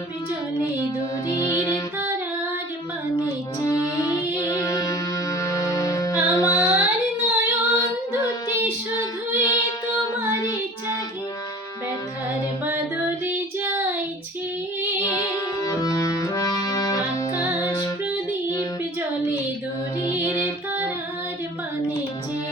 প্রদীপ জ্বলে দূরের তারার পানে চেয়ে। আমার নয়ন দুটি শুধুই তোমারে চাহে, ব্যথার বাদলে যাইছে। আকাশ প্রদীপ জ্বলে দূরের তারার পানে চেয়ে।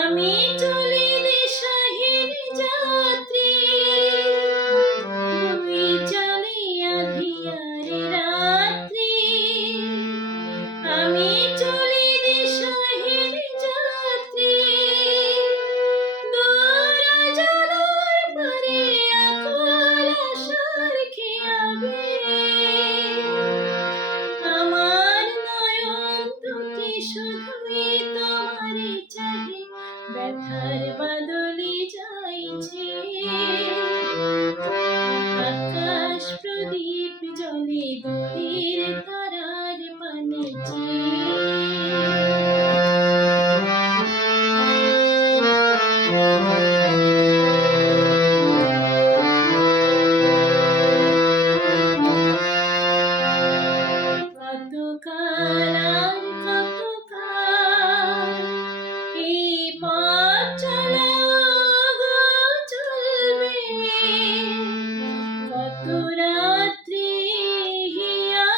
আমি চলি দিশাহীন যাত্রী, বই চলে আঁধিয়ার রাত্রি। আমি চলি দিশাহীন যাত্রী, দূর জলের পারে আকুল আশার খেয়াবে। আমার নয়ন দুটি শুধুই তোমারে চাহে, ব্যথার বাদলে যাইছে। আকাশ প্রদীপ জ্বলে দূরের তারার পানে কতকাল আর কতকাল এই পথ চলা চলবে। কত রাত্রি হিয়া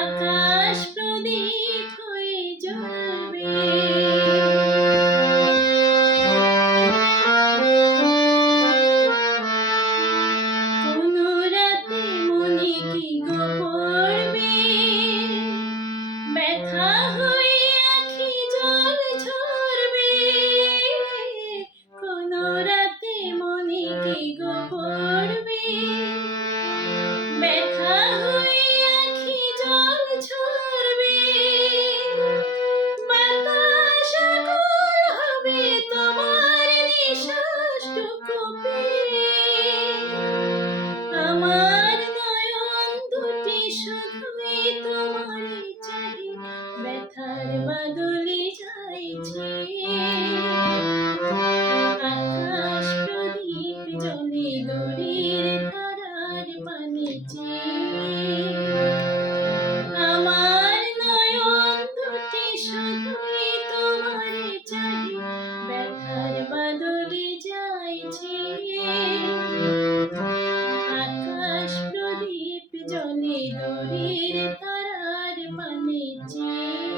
আকাশ প্রদীপ হয়ে জ্বলবে। কোন রাতে মনে কি গো পড়বে, ব্যথা হয়ে আখি জল ঝরবে। কোন রাতে মনে কি গো পড়বে, ব্যথা হয়ে আখি জল ঝরবে। বাতাস আকুল হবে তোমার নিঃশ্বাসটুকু পেয়ে। আমার নয়ন দুটি শুধুই তোমারে চাহে, ব্যথার বাদলে যাইছে। আকাশ প্রদীপ জ্বলে দূরের তারার পানে চেয়ে। আমার নয়ন দুটি শুধুই তোমারে চাহে, ব্যথার বাদলে যাইছে। আকাশ প্রদীপ জ্বলে দূরের তারার পানে চেয়ে।